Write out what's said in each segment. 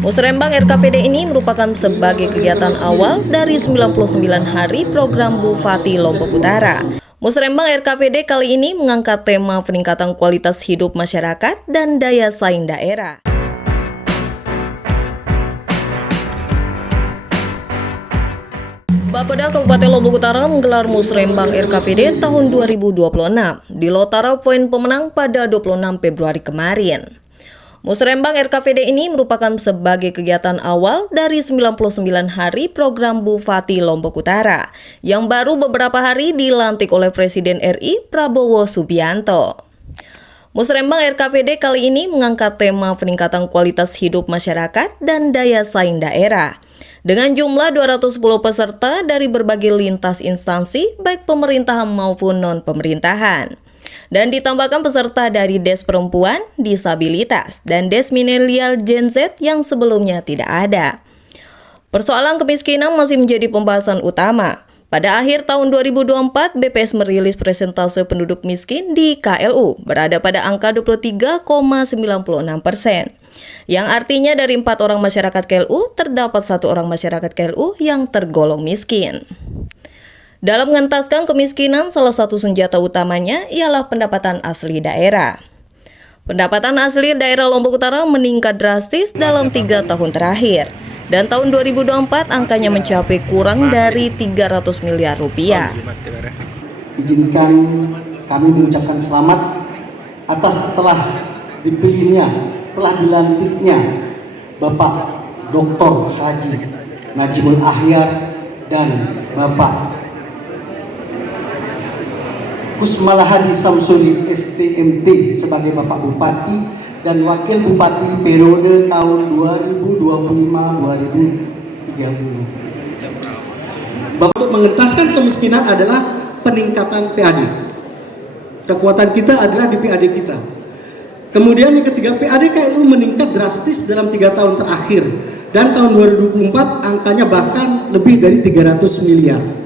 Musrembang RKPD ini merupakan sebagai kegiatan awal dari 99 hari program Bupati Lombok Utara. Musrembang RKPD kali ini mengangkat tema peningkatan kualitas hidup masyarakat dan daya saing daerah. Bapeda Kabupaten Lombok Utara menggelar Musrembang RKPD tahun 2026 di Lotara Poin Pemenang pada 26 Februari kemarin. Musrembang RKPD ini merupakan sebagai kegiatan awal dari 99 hari program Bupati Lombok Utara yang baru beberapa hari dilantik oleh Presiden RI Prabowo Subianto. Musrembang RKPD kali ini mengangkat tema peningkatan kualitas hidup masyarakat dan daya saing daerah dengan jumlah 210 peserta dari berbagai lintas instansi baik pemerintahan maupun non-pemerintahan. Dan ditambahkan peserta dari Des Perempuan, Disabilitas, dan Des Milenial Gen Z yang sebelumnya tidak ada. Persoalan kemiskinan masih menjadi pembahasan utama. Pada akhir tahun 2024, BPS merilis persentase penduduk miskin di KLU berada pada angka 23,96%. Yang artinya dari 4 orang masyarakat KLU, terdapat 1 orang masyarakat KLU yang tergolong miskin. Dalam mengentaskan kemiskinan, salah satu senjata utamanya ialah pendapatan asli daerah. Pendapatan asli daerah Lombok Utara meningkat drastis dalam 3 tahun terakhir. Dan tahun 2024 angkanya mencapai kurang dari 300 miliar rupiah. Izinkan kami mengucapkan selamat atas telah dipilihnya, telah dilantiknya Bapak Dr. Haji Najibul Ahyar dan Bapak Kusmala Hadi Samsuri STMT sebagai Bapak Bupati dan Wakil Bupati periode tahun 2025-2030. Bapak untuk mengentaskan kemiskinan adalah peningkatan PAD. Kekuatan kita adalah di PAD kita. Kemudian yang ketiga, PAD KLU meningkat drastis dalam 3 tahun terakhir. Dan tahun 2024 angkanya bahkan lebih dari 300 miliar.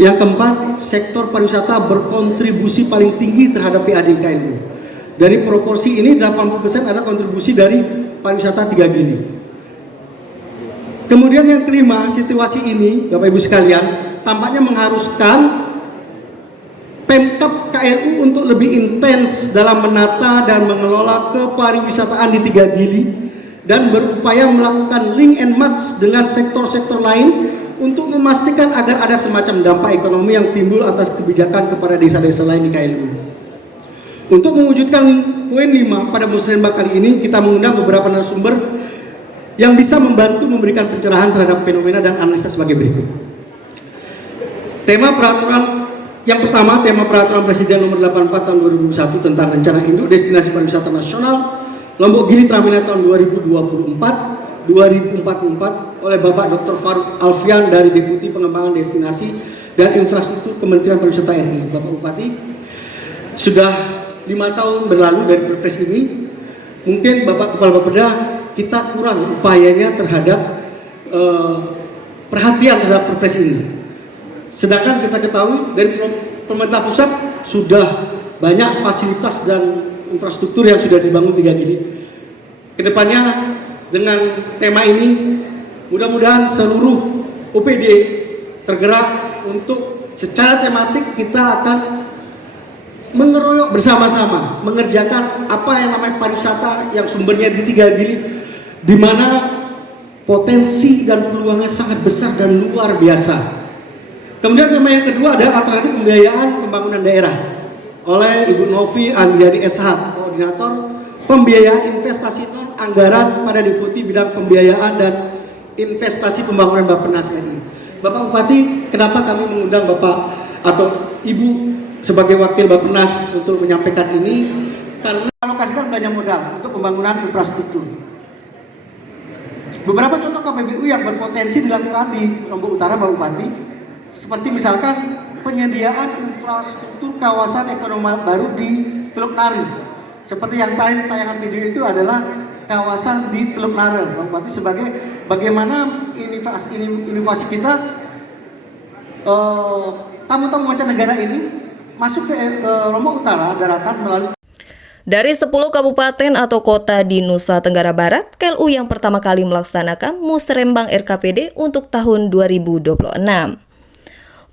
Yang keempat, sektor pariwisata berkontribusi paling tinggi terhadap PAD KLU. Dari proporsi ini 80% adalah kontribusi dari pariwisata 3 Gili. Kemudian yang kelima, situasi ini Bapak Ibu sekalian tampaknya mengharuskan Pemkab KLU untuk lebih intens dalam menata dan mengelola kepariwisataan di 3 Gili dan berupaya melakukan link and match dengan sektor-sektor lain untuk memastikan agar ada semacam dampak ekonomi yang timbul atas kebijakan kepada desa-desa lain di KLU. Untuk mewujudkan poin 5 pada Musrembang kali ini, kita mengundang beberapa narasumber yang bisa membantu memberikan pencerahan terhadap fenomena dan analisa sebagai berikut. Tema peraturan yang pertama, tema peraturan Presiden nomor 84 tahun 2001 tentang rencana induk destinasi pariwisata nasional Lombok Gili Tramina tahun 2024 oleh Bapak Dr. Faruk Alfian dari Deputi Pengembangan Destinasi dan Infrastruktur Kementerian Pariwisata RI. Bapak Bupati, sudah 5 tahun berlalu dari Perpres ini, mungkin Bapak Kepala Bapeda kita kurang upayanya terhadap perhatian terhadap Perpres ini. Sedangkan kita ketahui dari pemerintah pusat sudah banyak fasilitas dan infrastruktur yang sudah dibangun 3 Gili. Kedepannya dengan tema ini, mudah-mudahan seluruh OPD tergerak untuk secara tematik kita akan mengeroyok bersama-sama mengerjakan apa yang namanya pariwisata yang sumbernya di 3 Gili, di mana potensi dan peluangnya sangat besar dan luar biasa. Kemudian tema yang kedua adalah alternatif pembiayaan pembangunan daerah oleh Ibu Novi Andriani SH, Koordinator Pembiayaan Investasi Non Anggaran pada Deputi Bidang Pembiayaan dan Investasi Pembangunan Bappenas RI. Bapak Bupati, kenapa kami mengundang Bapak atau Ibu sebagai Wakil Bappenas untuk menyampaikan ini? Karena alokasikan banyak modal untuk pembangunan infrastruktur. Beberapa contoh KPBU yang berpotensi dilakukan di Lombok Utara, Bapak Bupati, seperti misalkan penyediaan infrastruktur kawasan ekonomi baru di Teluk Nari. Seperti yang tadi tayangan video itu adalah kawasan di Teluk Nari, Bapak Bupati, sebagai bagaimana inovasi kita tamu-tamu mancanegara ini masuk ke Lombok Utara daratan melalui Dari 10 kabupaten atau kota di Nusa Tenggara Barat, KLU yang pertama kali melaksanakan Musrembang RKPD untuk tahun 2026.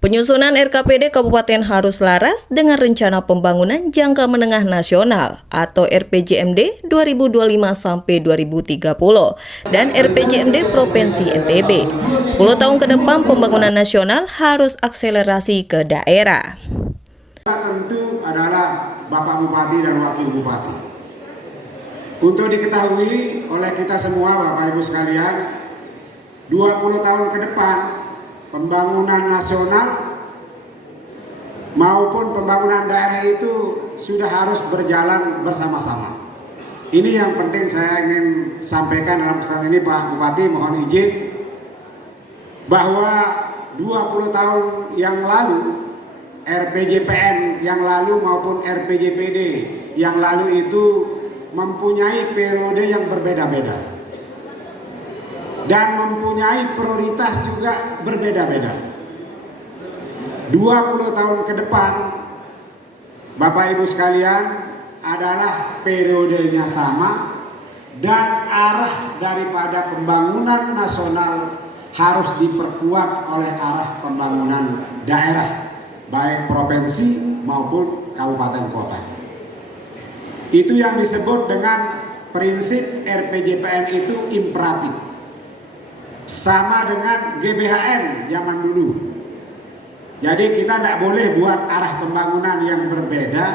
Penyusunan RKPD Kabupaten harus laras dengan Rencana Pembangunan Jangka Menengah Nasional atau RPJMD 2025-2030 dan RPJMD Provinsi NTB. 10 tahun ke depan pembangunan nasional harus akselerasi ke daerah. Tentu adalah Bapak Bupati dan Wakil Bupati. Untuk diketahui oleh kita semua Bapak Ibu sekalian, 20 tahun ke depan pembangunan nasional maupun pembangunan daerah itu sudah harus berjalan bersama-sama. Ini yang penting saya ingin sampaikan dalam kesempatan ini Pak Bupati, mohon izin bahwa 20 tahun yang lalu RPJPN yang lalu maupun RPJPD yang lalu itu mempunyai periode yang berbeda-beda dan mempunyai prioritas juga berbeda-beda. 20 tahun ke depan Bapak Ibu sekalian adalah periodenya sama dan arah daripada pembangunan nasional harus diperkuat oleh arah pembangunan daerah, baik provinsi maupun kabupaten kota. Itu yang disebut dengan prinsip RPJPN itu imperatif. Sama dengan GBHN zaman dulu. Jadi kita tidak boleh buat arah pembangunan yang berbeda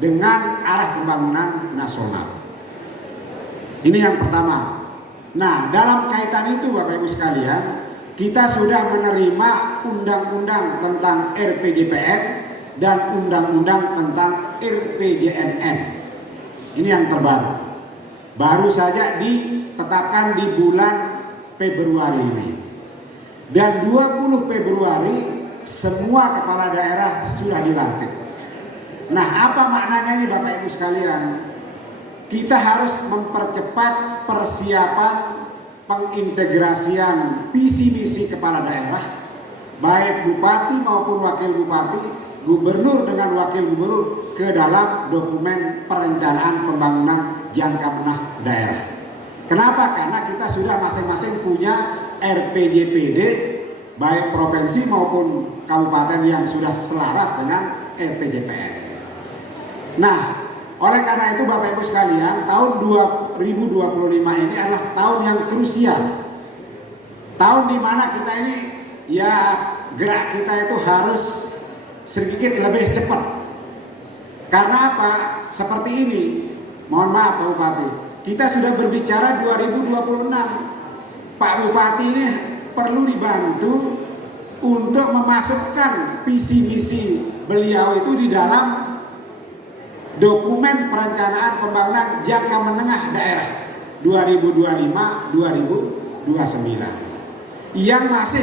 dengan arah pembangunan nasional. Ini yang pertama. Nah, dalam kaitan itu Bapak Ibu sekalian, kita sudah menerima undang-undang tentang RPJPN dan undang-undang tentang RPJMN. Ini yang terbaru. Baru saja ditetapkan di bulan Februari ini. Dan 20 Februari semua kepala daerah sudah dilantik. Nah, apa maknanya ini Bapak Ibu sekalian? Kita harus mempercepat persiapan pengintegrasian visi misi kepala daerah, baik bupati maupun wakil bupati, gubernur dengan wakil gubernur ke dalam dokumen perencanaan pembangunan jangka menengah daerah. Kenapa? Karena kita sudah masing-masing punya RPJPD baik provinsi maupun kabupaten yang sudah selaras dengan RPJPN. Nah, oleh karena itu Bapak Ibu sekalian, tahun 2025 ini adalah tahun yang krusial. Tahun di mana kita ini ya gerak kita itu harus sedikit lebih cepat. Karena apa? Seperti ini. Mohon maaf Pak Bupati. Kita sudah berbicara 2026. Pak Bupati ini perlu dibantu untuk memasukkan visi misi beliau itu di dalam dokumen perencanaan pembangunan jangka menengah daerah 2025-2029 yang masih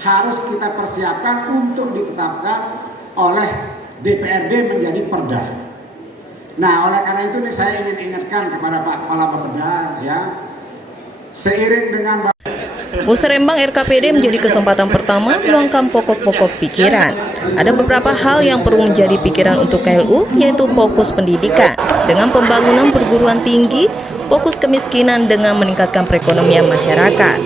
harus kita persiapkan untuk ditetapkan oleh DPRD menjadi perda. Nah, oleh karena itu nih saya ingin ingatkan kepada Pak Kepala Bapeda ya, seiring dengan Musrembang RKPD menjadi kesempatan pertama meluangkan pokok-pokok pikiran. Ada beberapa hal yang perlu menjadi pikiran untuk KLU, yaitu fokus pendidikan dengan pembangunan perguruan tinggi, fokus kemiskinan dengan meningkatkan perekonomian masyarakat,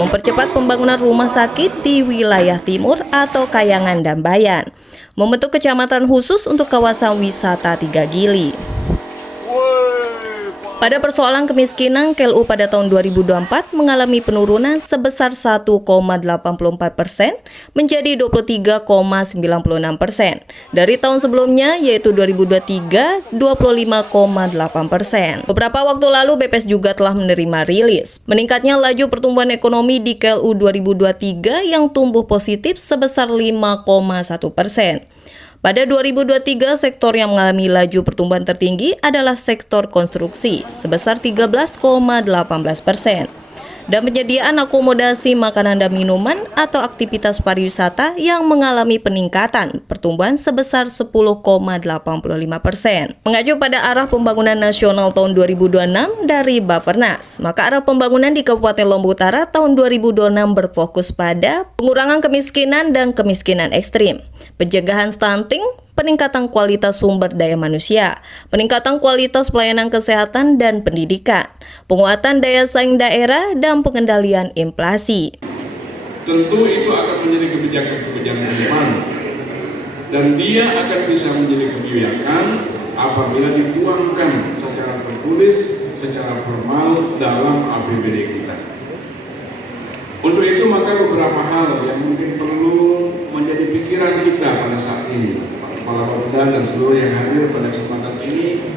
mempercepat pembangunan rumah sakit di wilayah timur atau Kayangan dan Bayan, membentuk kecamatan khusus untuk kawasan wisata Tiga Gili. Pada persoalan kemiskinan, KLU pada tahun 2024 mengalami penurunan sebesar 1,84% menjadi 23,96% dari tahun sebelumnya, yaitu 2023 25,8%. Beberapa waktu lalu BPS juga telah menerima rilis meningkatnya laju pertumbuhan ekonomi di KLU 2023 yang tumbuh positif sebesar 5,1%. Pada 2023, sektor yang mengalami laju pertumbuhan tertinggi adalah sektor konstruksi sebesar 13,18%. Dan penyediaan akomodasi makanan dan minuman atau aktivitas pariwisata yang mengalami peningkatan pertumbuhan sebesar 10,85%. Mengacu pada arah pembangunan nasional tahun 2026 dari Bappenas, maka arah pembangunan di Kabupaten Lombok Utara tahun 2026 berfokus pada pengurangan kemiskinan dan kemiskinan ekstrim, pencegahan stunting, peningkatan kualitas sumber daya manusia, peningkatan kualitas pelayanan kesehatan dan pendidikan, penguatan daya saing daerah, dan pengendalian inflasi. Tentu itu akan menjadi kebijakan-kebijakan ke depan, dan dia akan bisa menjadi kebijakan apabila dituangkan secara tertulis, secara formal dalam APBD kita. Untuk itu maka beberapa hal yang mungkin perlu menjadi pikiran kita pada saat ini, Pak Kepala Bapeda dan seluruh yang hadir pada kesempatan ini.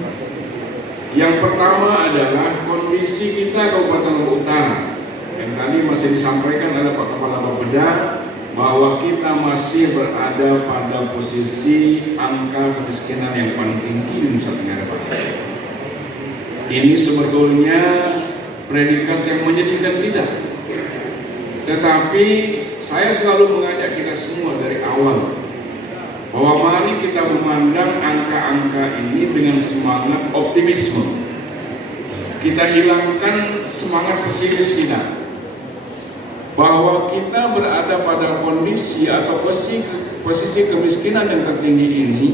Yang pertama adalah kondisi kita Kabupaten Lombok Utara, yang tadi masih disampaikan oleh Pak Kepala Bapeda bahwa kita masih berada pada posisi angka kemiskinan yang paling tinggi di Nusa Tenggara Barat. Ini sebetulnya predikat yang menyedihkan kita. Tetapi saya selalu mengajak kita semua dari awal bahwa mari kita memandang angka-angka ini dengan semangat optimisme. Kita hilangkan semangat pesimis kita, bahwa kita berada pada kondisi atau posisi kemiskinan yang tertinggi ini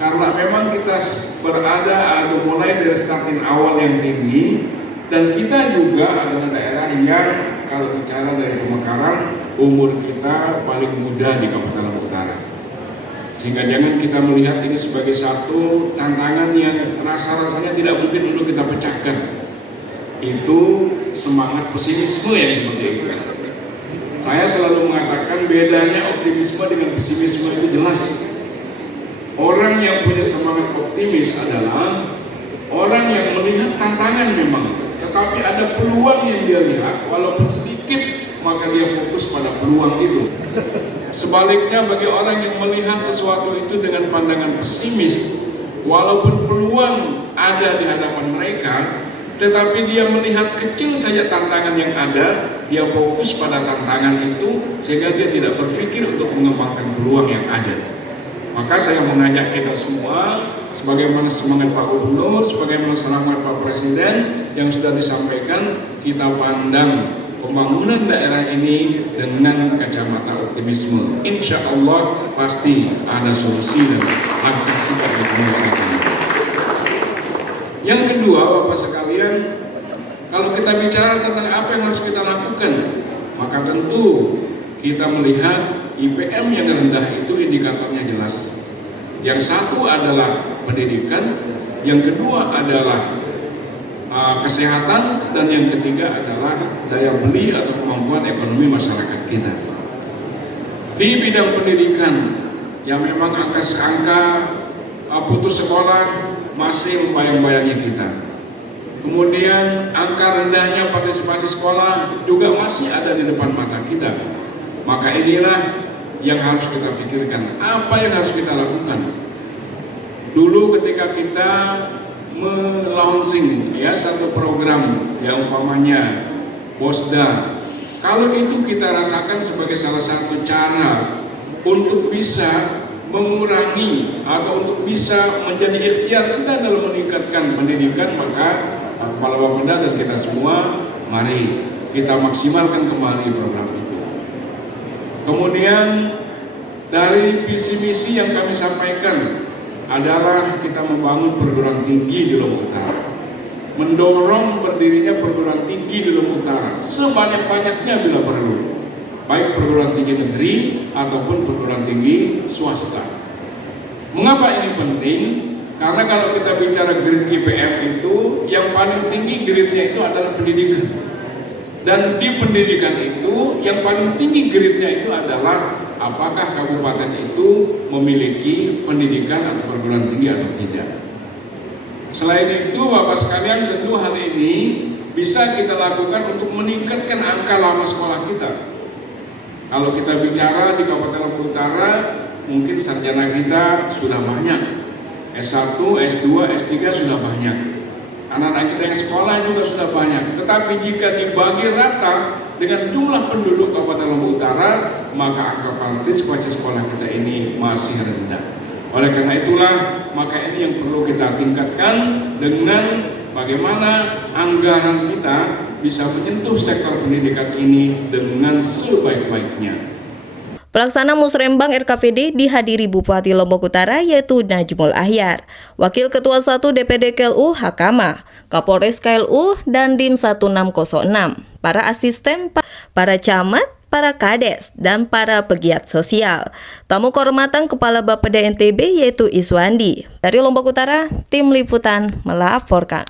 karena memang kita berada atau mulai dari starting awal yang tinggi, dan kita juga adalah daerah yang kalau bicara dari pemekaran umur kita paling muda di Kabupaten Lombok Utara. Sehingga jangan kita melihat ini sebagai satu tantangan yang rasa-rasanya tidak mungkin untuk kita pecahkan. Itu semangat pesimisme yang seperti itu. Saya selalu mengatakan bedanya optimisme dengan pesimisme itu jelas. Orang yang punya semangat optimis adalah orang yang melihat tantangan memang, tetapi ada peluang yang dia lihat, walaupun sedikit, maka dia fokus pada peluang itu. Sebaliknya bagi orang yang melihat sesuatu itu dengan pandangan pesimis, walaupun peluang ada di hadapan mereka, tetapi dia melihat kecil saja tantangan yang ada, dia fokus pada tantangan itu, sehingga dia tidak berpikir untuk mengembangkan peluang yang ada. Maka saya mengajak kita semua, sebagaimana semangat Pak Gubernur, sebagaimana semangat Pak Presiden yang sudah disampaikan, kita pandang pembangunan daerah ini dengan kacamata optimisme. Insya Allah pasti ada solusi dan akan kita menyelesaikan. Yang kedua, Bapak sekalian, kalau kita bicara tentang apa yang harus kita lakukan, maka tentu kita melihat IPM yang rendah itu indikatornya jelas. Yang satu adalah pendidikan, yang kedua adalah kesehatan, dan yang ketiga adalah daya beli atau kemampuan ekonomi masyarakat kita. Di bidang pendidikan, yang memang angka putus sekolah masih membayang-bayangi kita. Kemudian angka rendahnya partisipasi sekolah juga masih ada di depan mata kita. Maka inilah yang harus kita pikirkan. Apa yang harus kita lakukan? Dulu ketika kita melaunching satu program yang umpamanya Bosda, kalau itu kita rasakan sebagai salah satu cara untuk bisa mengurangi atau untuk bisa menjadi ikhtiar kita dalam meningkatkan pendidikan, maka Kepala Bapeda dan kita semua, mari kita maksimalkan kembali program itu. Kemudian dari visi misi yang kami sampaikan adalah kita membangun perguruan tinggi di Lombok Utara, mendorong berdirinya perguruan tinggi di Lombok Utara sebanyak-banyaknya bila perlu, baik perguruan tinggi negeri ataupun perguruan tinggi swasta. Mengapa ini penting? Karena kalau kita bicara grade IPM itu, yang paling tinggi grade-nya itu adalah pendidikan. Dan di pendidikan itu, yang paling tinggi grade-nya itu adalah apakah kabupaten itu memiliki pendidikan atau perguruan tinggi atau tidak. Selain itu, Bapak sekalian, tentu hal ini bisa kita lakukan untuk meningkatkan angka lama sekolah kita. Kalau kita bicara di Kabupaten Lombok Utara, mungkin sarjana kita sudah banyak. S1, S2, S3 sudah banyak. Anak-anak kita yang sekolah juga sudah banyak. Tetapi jika dibagi rata dengan jumlah penduduk Kabupaten Lombok Utara, maka angka partisipasi sekolah kita ini masih rendah. Oleh karena itulah, maka ini yang perlu kita tingkatkan dengan bagaimana anggaran kita bisa menyentuh sektor pendidikan ini dengan sebaik-baiknya. Pelaksana Musrembang RKPD dihadiri Bupati Lombok Utara yaitu Najmul Ahyar, Wakil Ketua 1 DPD KLU Hakama, Kapolres KLU dan Dim 1606, para asisten, para camat, para kades, dan para pegiat sosial. Tamu kehormatan Kepala Bapeda NTB yaitu Iswandi. Dari Lombok Utara, Tim Liputan melaporkan.